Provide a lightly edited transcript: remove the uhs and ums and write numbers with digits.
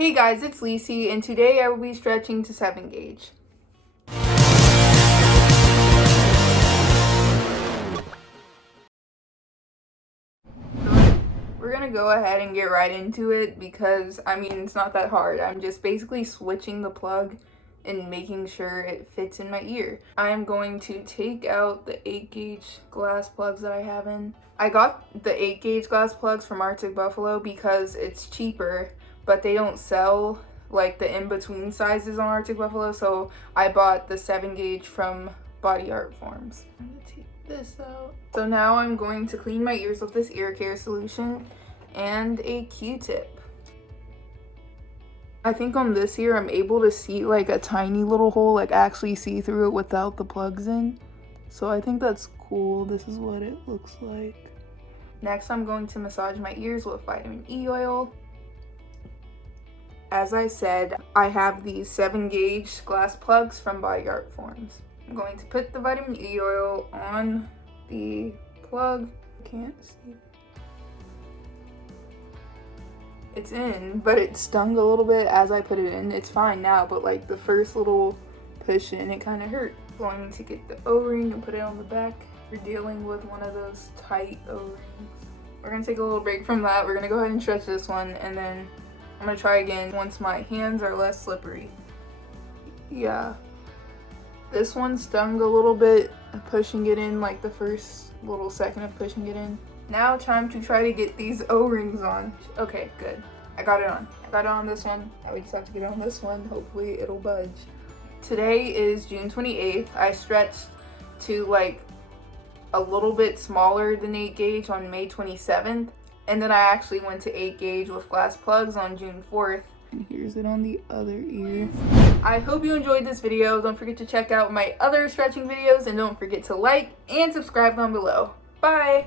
Hey guys, it's Lacey, and today I will be stretching to 7 gauge. We're gonna go ahead and get right into it because, it's not that hard. I'm just basically switching the plug and making sure it fits in my ear. I'm going to take out the 8 gauge glass plugs that I have in. I got the 8 gauge glass plugs from Arctic Buffalo because it's cheaper, but they don't sell like the in-between sizes on Arctic Buffalo, so I bought the 7 gauge from Body Art Forms. I'm gonna take this out. So now I'm going to clean my ears with this ear care solution and a Q-tip. I think on this ear I'm able to see like a tiny little hole, like actually see through it without the plugs in. So I think that's cool. This is what it looks like. Next, I'm going to massage my ears with vitamin E oil. As I said, I have these 7 gauge glass plugs from Body Art Forms. I'm going to put the vitamin E oil on the plug. Can't see. It's in, but it stung a little bit as I put it in. It's fine now, but like the first little push in, it kind of hurt. Going to get the O-ring and put it on the back. We're dealing with one of those tight O-rings. We're gonna take a little break from that. We're gonna go ahead and stretch this one, and then I'm gonna try again once my hands are less slippery. Yeah. This one stung a little bit, pushing it in, like the first little second of pushing it in. Now time to try to get these O-rings on. Okay, good. I got it on. I got it on this one. Now we just have to get it on this one. Hopefully it'll budge. Today is June 28th. I stretched to like a little bit smaller than 8 gauge on May 27th. And then I actually went to 8 gauge with glass plugs on June 4th. And here's it on the other ear. I hope you enjoyed this video. Don't forget to check out my other stretching videos, and don't forget to like and subscribe down below. Bye!